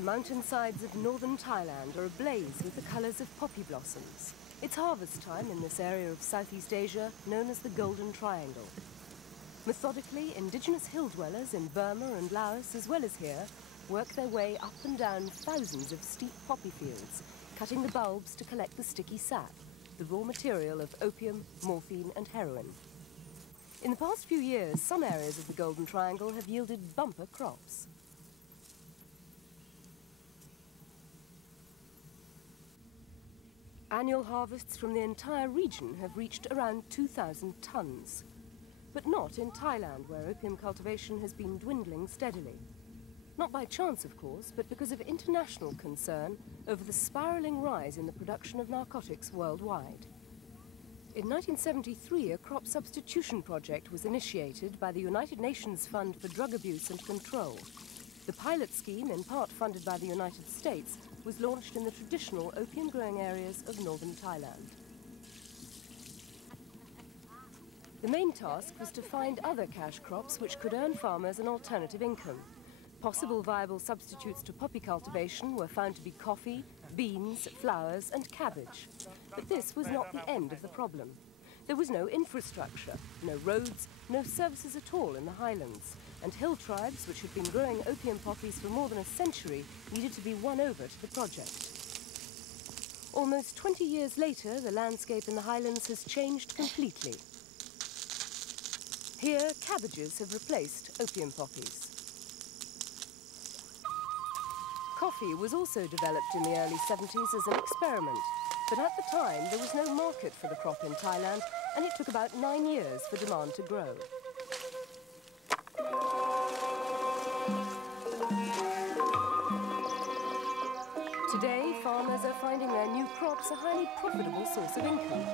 The mountainsides of northern Thailand are ablaze with the colours of poppy blossoms. It's harvest time in this area of Southeast Asia known as the Golden Triangle. Methodically, indigenous hill dwellers in Burma and Laos, as well as here, work their way up and down thousands of steep poppy fields, cutting the bulbs to collect the sticky sap, the raw material of opium, morphine and heroin. In the past few years, some areas of the Golden Triangle have yielded bumper crops. Annual harvests from the entire region have reached around 2,000 tons. But not in Thailand, where opium cultivation has been dwindling steadily. Not by chance, of course, but because of international concern over the spiralling rise in the production of narcotics worldwide. In 1973, a crop substitution project was initiated by the United Nations Fund for Drug Abuse and Control. The pilot scheme, in part funded by the United States, was launched in the traditional opium-growing areas of northern Thailand. The main task was to find other cash crops which could earn farmers an alternative income. Possible viable substitutes to poppy cultivation were found to be coffee, beans, flowers and cabbage. But this was not the end of the problem. There was no infrastructure, no roads, no services at all in the highlands, and hill tribes, which had been growing opium poppies for more than a century, needed to be won over to the project. Almost 20 years later, the landscape in the highlands has changed completely. Here, cabbages have replaced opium poppies. Coffee was also developed in the early 70s as an experiment, but at the time there was no market for the crop in Thailand, and it took about 9 years for demand to grow. Today, farmers are finding their new crops a highly profitable source of income.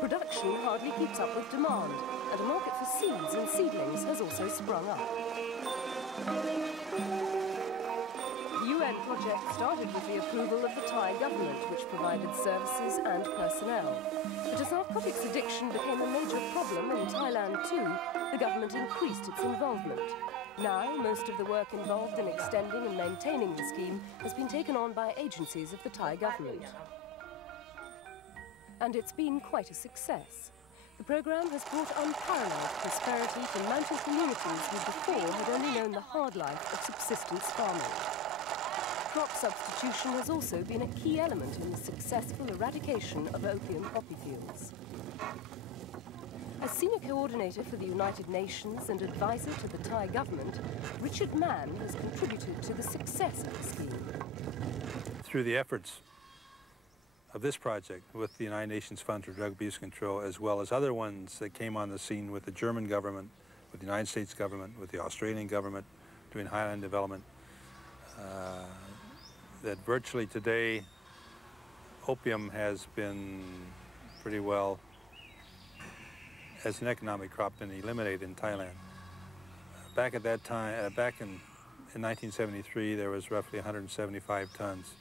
Production hardly keeps up with demand, and a market for seeds and seedlings has also sprung up. The UN project started with the approval of the Thai government, which provided services and personnel. But as narcotics addiction became a major problem in Thailand too, the government increased its involvement. Now, most of the work involved in extending and maintaining the scheme has been taken on by agencies of the Thai government. And it's been quite a success. The programme has brought unparalleled prosperity to mountain communities who before had only known the hard life of subsistence farming. Crop substitution has also been a key element in the successful eradication of opium poppy fields. As Senior Coordinator for the United Nations and advisor to the Thai government, Richard Mann has contributed to the success of the scheme. Through the efforts of this project with the United Nations Fund for Drug Abuse Control, as well as other ones that came on the scene with the German government, with the United States government, with the Australian government, doing highland development, that virtually today opium has been pretty well, as an economic crop, been eliminated in Thailand. Back at that time, back in 1973, there was roughly 175 tons.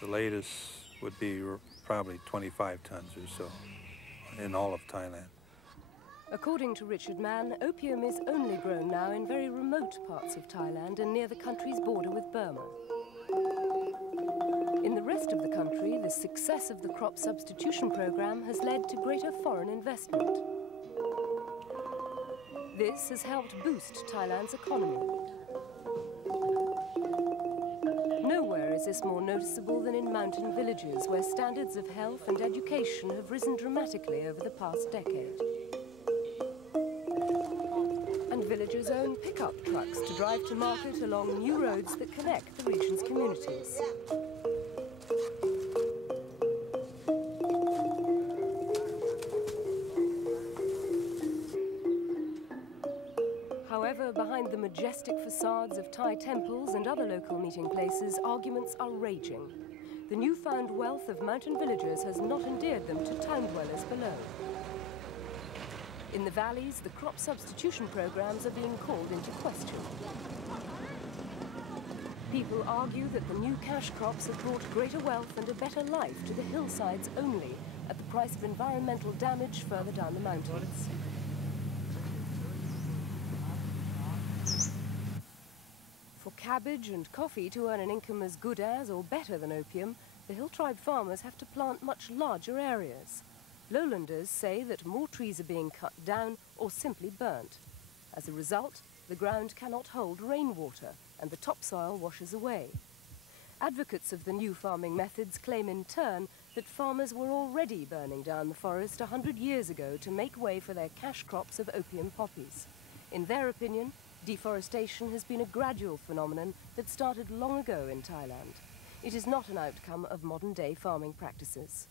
The latest would be probably 25 tons or so in all of Thailand. According to Richard Mann, opium is only grown now in very remote parts of Thailand and near the country's border with Burma. In the rest of the country, the success of the crop substitution program has led to greater foreign investment. This has helped boost Thailand's economy. Nowhere is this more noticeable than in mountain villages, where standards of health and education have risen dramatically over the past decade. And villagers own pickup trucks to drive to market along new roads that connect the region's communities. However, behind the majestic facades of Thai temples and other local meeting places, arguments are raging. The newfound wealth of mountain villagers has not endeared them to town dwellers below. In the valleys, the crop substitution programs are being called into question. People argue that the new cash crops have brought greater wealth and a better life to the hillsides only, at the price of environmental damage further down the mountains. For cabbage and coffee to earn an income as good as or better than opium, the hill tribe farmers have to plant much larger areas. Lowlanders say that more trees are being cut down or simply burnt. As a result, the ground cannot hold rainwater and the topsoil washes away. Advocates of the new farming methods claim in turn that farmers were already burning down the forest 100 years ago to make way for their cash crops of opium poppies. In their opinion, deforestation has been a gradual phenomenon that started long ago in Thailand. It is not an outcome of modern-day farming practices.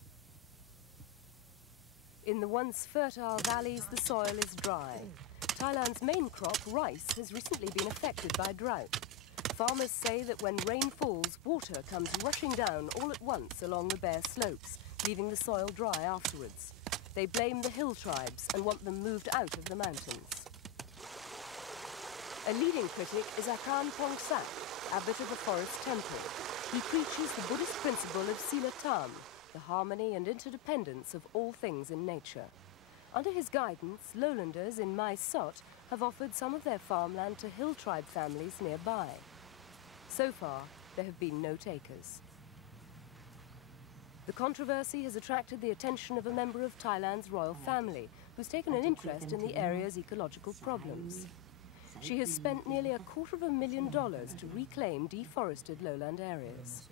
In the once fertile valleys, the soil is dry. Thailand's main crop, rice, has recently been affected by drought. Farmers say that when rain falls, water comes rushing down all at once along the bare slopes, leaving the soil dry afterwards. They blame the hill tribes and want them moved out of the mountains. A leading critic is Akan Pongsak, abbot of a forest temple. He preaches the Buddhist principle of Sila Tam, the harmony and interdependence of all things in nature. Under his guidance, lowlanders in Mai Sot have offered some of their farmland to hill tribe families nearby. So far, there have been no takers. The controversy has attracted the attention of a member of Thailand's royal family, who's taken an interest in the area's ecological problems. She has spent nearly $250,000 to reclaim deforested lowland areas.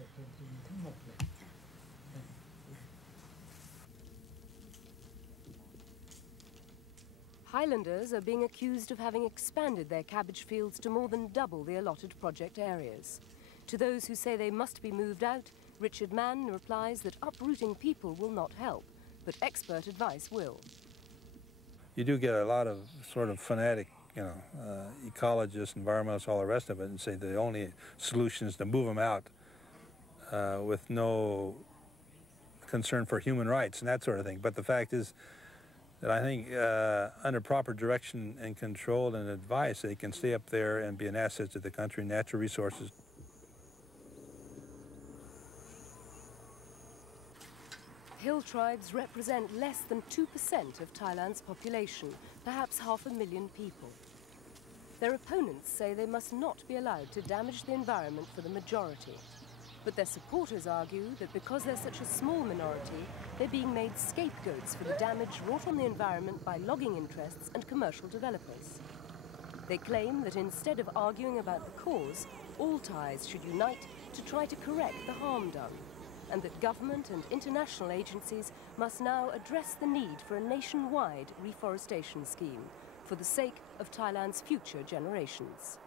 Highlanders are being accused of having expanded their cabbage fields to more than double the allotted project areas. To those who say they must be moved out, Richard Mann replies that uprooting people will not help, but expert advice will. You do get a lot of sort of fanatic, ecologists, environmentalists, all the rest of it, and say the only solution is to move them out with no concern for human rights and that sort of thing. But the fact is that I think under proper direction and control and advice, they can stay up there and be an asset to the country, natural resources. Hill tribes represent less than 2% of Thailand's population, perhaps 500,000 people. Their opponents say they must not be allowed to damage the environment for the majority. But their supporters argue that because they're such a small minority, they're being made scapegoats for the damage wrought on the environment by logging interests and commercial developers. They claim that instead of arguing about the cause, all Thais should unite to try to correct the harm done, and that government and international agencies must now address the need for a nationwide reforestation scheme for the sake of Thailand's future generations.